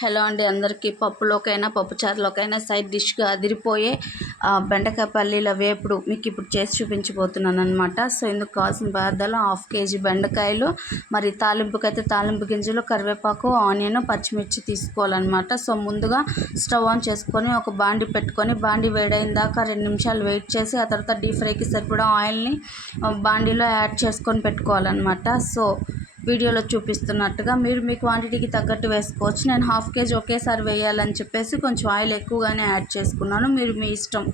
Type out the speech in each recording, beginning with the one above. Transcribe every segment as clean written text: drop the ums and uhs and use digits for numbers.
Hello అండి అందరికీ. పప్పులోకైనా పప్పుచారులోకైనా side డిష్గా అదిరిపోయే బెండకాయ పల్లీల వేపుడు మీకు ఇప్పుడు చేసి చూపించబోతున్నాను అనమాట. సో ఇందుకు కావాల్సిన పదార్థాలు 1/2 kg బెండకాయలు, మరి తాలింపుకైతే తాలింపు గింజలు, కరివేపాకు, ఆనియన్, పచ్చిమిర్చి తీసుకోవాలన్నమాట. సో ముందుగా స్టవ్ ఆన్ చేసుకొని ఒక బాండి పెట్టుకొని బాండి వేడైన దాకా 2 నిమిషాలు వెయిట్ చేసి ఆ తర్వాత డీప్ ఫ్రైకి సరిపడా ఆయిల్ని బాండీలో యాడ్ చేసుకొని పెట్టుకోవాలన్నమాట. సో వీడియోలో చూపిస్తున్నట్టుగా మీరు మీ క్వాంటిటీకి తగ్గట్టు వేసుకోవచ్చు. నేను 1/2 kg ఒకేసారి వేయాలని చెప్పేసి కొంచెం ఆయిల్ ఎక్కువగానే యాడ్ చేసుకున్నాను. మీరు మీ ఇష్టం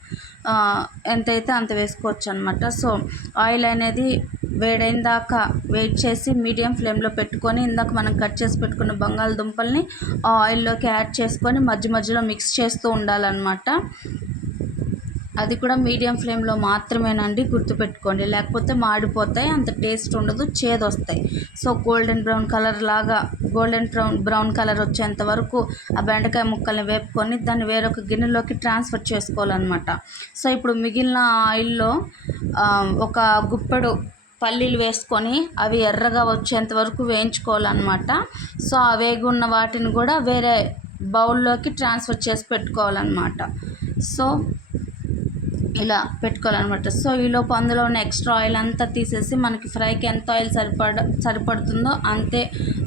ఎంతైతే అంత వేసుకోవచ్చు అనమాట. సో ఆయిల్ అనేది వేడైన దాకా వెయిట్ చేసి మీడియం ఫ్లేమ్లో పెట్టుకొని ఇందాక మనం కట్ చేసి పెట్టుకున్న బంగాళదుంపల్ని ఆ ఆయిల్లోకి యాడ్ చేసుకొని మధ్య మధ్యలో మిక్స్ చేస్తూ ఉండాలన్నమాట. అది కూడా మీడియం ఫ్లేమ్లో మాత్రమేనండి, గుర్తుపెట్టుకోండి, లేకపోతే మాడిపోతాయి, అంత టేస్ట్ ఉండదు, చేదు వస్తాయి. సో గోల్డెన్ బ్రౌన్ కలర్ వచ్చేంత వరకు ఆ బెండకాయ ముక్కల్ని వేపుకొని దాన్ని వేరొక గిన్నెలోకి ట్రాన్స్ఫర్ చేసుకోవాలన్నమాట. సో ఇప్పుడు మిగిలిన ఆయిల్లో ఒక గుప్పెడు పల్లీలు వేసుకొని అవి ఎర్రగా వచ్చేంత వరకు వేయించుకోవాలన్నమాట. సో ఆ వేగున్న వాటిని కూడా వేరే బౌల్లోకి ట్రాన్స్ఫర్ చేసి పెట్టుకోవాలన్నమాట. సో ఇలా పెట్టుకోవాలన్నమాట. సో ఈలోపు అందులో ఉన్న ఎక్స్ట్రా ఆయిల్ అంతా తీసేసి మనకి ఫ్రైకి ఎంత ఆయిల్ సరిపడుతుందో అంతే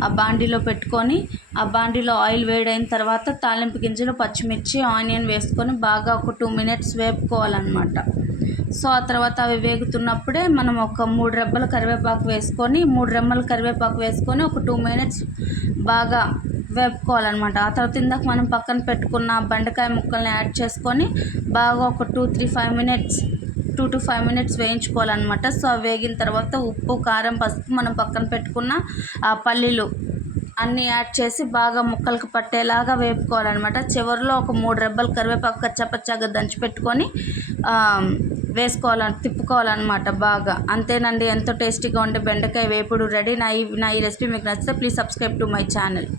ఆ బాండీలో పెట్టుకొని ఆ బాండీలో ఆయిల్ వేడైన తర్వాత తాలింపు గింజలు, పచ్చిమిర్చి, ఆనియన్ వేసుకొని బాగా ఒక 2 minutes వేపుకోవాలన్నమాట. సో ఆ తర్వాత అవి వేగుతున్నప్పుడే మనం ఒక 3 రెమ్మల కరివేపాకు వేసుకొని ఒక 2 minutes బాగా వేపుకోవాలన్నమాట. ఆ తర్వాత ఇందాక మనం పక్కన పెట్టుకున్న బెండకాయ ముక్కల్ని యాడ్ చేసుకొని బాగా ఒక 2 to 5 minutes వేయించుకోవాలన్నమాట. సో అవి వేగిన తర్వాత ఉప్పు, కారం, పసుపు, మనం పక్కన పెట్టుకున్న ఆ పల్లీలు అన్నీ యాడ్ చేసి బాగా ముక్కలకు పట్టేలాగా వేపుకోవాలన్నమాట. చివరిలో ఒక 3 రెబ్బలు కరివేపాకు కచ్చాపచ్చాగా దంచి పెట్టుకొని తిప్పుకోవాలన్నమాట బాగా. అంతేనండి, ఎంతో టేస్టీగా ఉండే బెండకాయ వేపుడు రెడీ. నా ఈ రెసిపీ మీకు నచ్చితే please subscribe to my channel.